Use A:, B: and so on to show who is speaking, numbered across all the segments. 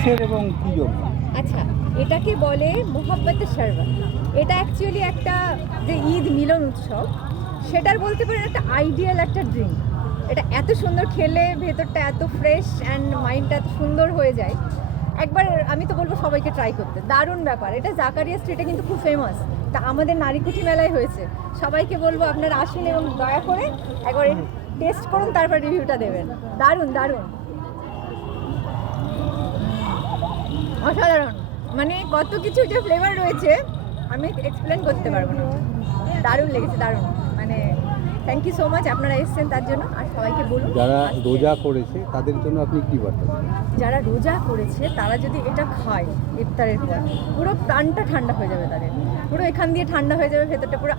A: কিসের এবং কি জন্য
B: আচ্ছা এটাকে বলে মোহাব্বতের শরবত এটা অ্যাকচুয়ালি একটা যে ঈদ মিলন উৎসব, সেটার বলতে পারেন একটা আইডিয়াল একটা ড্রিঙ্ক এটা এত সুন্দর খেলে ভেতরটা এত ফ্রেশ অ্যান্ড মাইন্ডটা এত সুন্দর হয়ে যায়। একবার আমি তো বলব সবাইকে ট্রাই করতে। দারুণ ব্যাপার। এটা জাকারিয়া স্ট্রিটে কিন্তু খুব ফেমাস তা আমাদের নারীকুঠি মেলায় হয়েছে। সবাইকে বলব আপনারা আসুন এবং দয়া করে একবার টেস্ট করুন, তারপর রিভিউটা দেবেন। দারুণ দারুণ। অসাধারণ। মানে কত কিছু যে ফ্লেভার রয়েছে আমি এক্সপ্লেন করতে পারব না। দারুণ লেগেছে দারুণ। মানে থ্যাংক ইউ সো মাচ আপনারা এসেছেন তার জন্য। আর সবাইকে বলুন
A: যারা রোজা করেছে তাদের জন্য আপনি কি বার্তা
B: যারা রোজা করেছে তারা যদি এটা খায় ইফতারের পর পুরো প্রাণটা ঠান্ডা হয়ে যাবে তাদের। পুরো এখান দিয়ে ঠান্ডা হয়ে যাবে ভেতরটা পুরো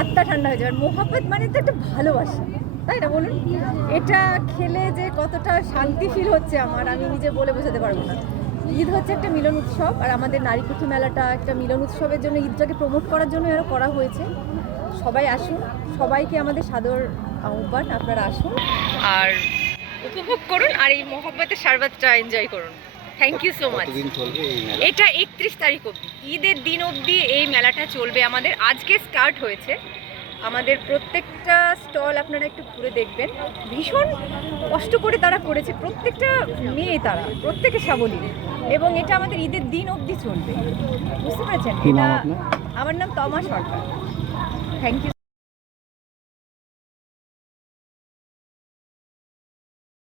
B: আত্মা ঠান্ডা হয়ে যাবে। আর মোহাব্বত মানে তো একটা ভালোবাসা তাই না বলুন? এটা খেলে যে কতটা শান্তি ফিল হচ্ছে আমার আমি নিজে বলে বোঝাতে পারব না। ঈদ হচ্ছে একটা মিলন উৎসব আর আমাদের নারী নারীপুথি মেলাটা একটা মিলন উৎসবের জন্য ঈদটাকে প্রমোট করার জন্য এরা করা হয়েছে। সবাই আসুন সবাইকে আমাদের সাদর আহ্বান আপনারা আসুন। আর উপভোগ করুন আর এই মোহব্বতের শরবতটা এনজয় করুন। থ্যাংক ইউ সো মাচ
A: কতদিন চলবে এই মেলা?
B: এটা একত্রিশ তারিখ অবধি। ঈদের দিন অবধি এই মেলাটা চলবে আমাদের। আজকে স্টার্ট হয়েছে। আমাদের প্রত্যেকটা স্টল আপনারা একটু ঘুরে দেখবেন। ভীষণ কষ্ট করে তারা করেছে প্রত্যেকটা মেয়ে তারা প্রত্যেকে সাবলীল। এবং এটা আমাদের ঈদের দিন অবধি চলবে। বুঝতে পেরেছেন? এটা আমার নাম তমা সরকার। Thank you